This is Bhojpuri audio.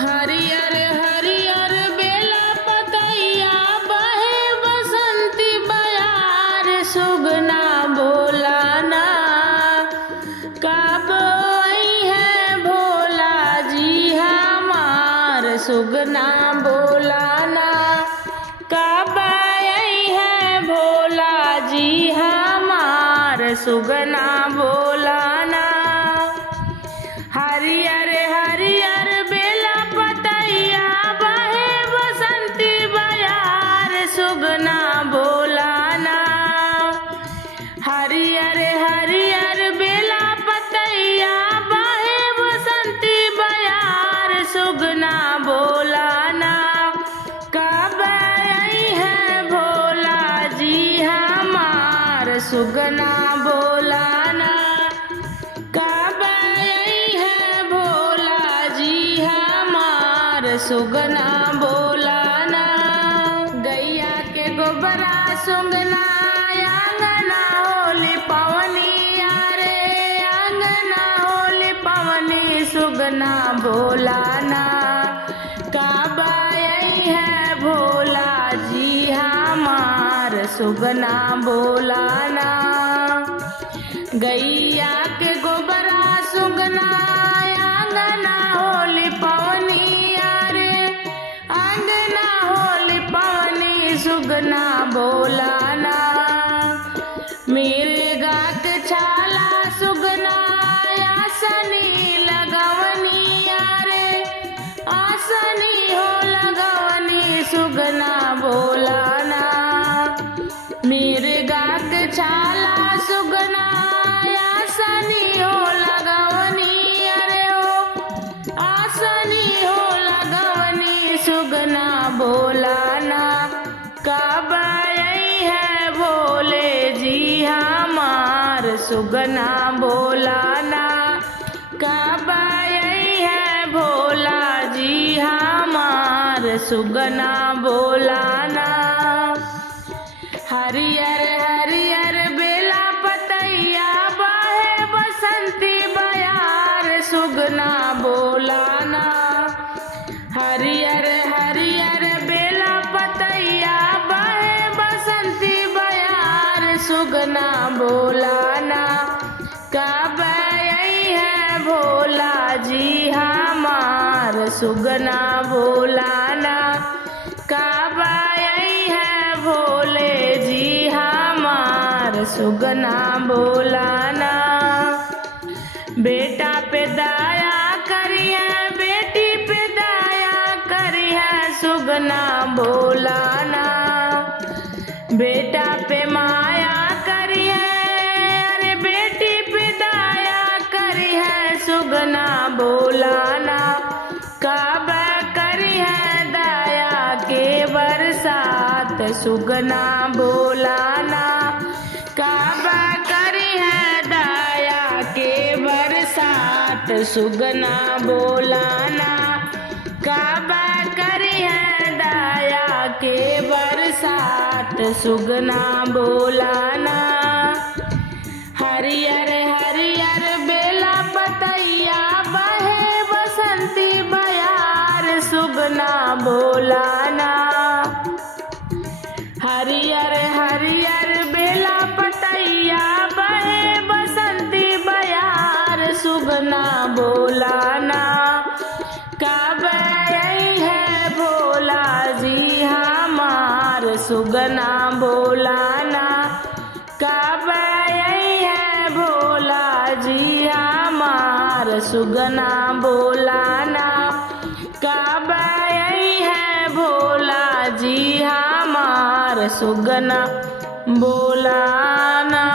हरियर हरियर बेला पतैया बहे बसंती बयार सुगना बोला ना कब आई है भोला जी हमार सुगना बोला ना कब आई है भोला जी हमार सुगना बोला ना। हरियर हरियर बेला पतैया बहे बसंती बयार सुगना बोला ना। हरियर हरियर बेला पतैया बहे बसंती बयार सुगना बोला ना कब आई है भोला जी हमार सुगना बोला ना कब आई है भोला जी हमार सुगना बोला ना। गैया के गोबरा सुगना आंगना होली पवनी यारे आंगना होली पवनी सुगना बोला ना कब आई है भोला जी हमार सुगना बोला ना। गैया के गोबरा सुगना आंगना होली पवनी यारे आंगना होली पवनी सुगना बोला ना। मिर्गा के छाला सुगना आसनी लगवनी यारे आसनी हो लगवनी सुगना बोला ना। मिर्गा के छाला सुगना आसनी हो लगवनी अरे हो आसनी हो लगवनी सुगना बोला ना कब आई है भोले जी हमार सुगना बोला ना कब आई है भोला जी हमार सुगना बोला ना। हरियर हरियर बेला पतैया बहे बसंती बयार सुगना बोला ना। हरियर हरियर बेला पतैया बहे बसंती बयार सुगना बोला ना कब आई है भोला जी हमार सुगना बोला ना कब आई है भोले जी हमार सुगना बोला ना। बेटा पे दया करी है बेटी पे दया करी है सुगना बोला ना। बेटा पे माया करी है अरे बेटी पे दया करी है सुगना बोला ना कब करी है दया के बरसात सुगना बोला ना कब करी है दया के बरसात सुगना बोला ना कब करी है दया के बरसात सुगना बोला ना। हरियर हरियर बेला पतैया बहे बसंती बयार सुगना बोला ना। हरियर हरियर बेला पतैया बहे बसंती बयार सुगना बोला ना कब आई है भोला जी हमार सुगना बोला ना कब आई है भोला जी हमार सुगना बोला ना कब आई है भोला जी हमार सुगना बोला ना।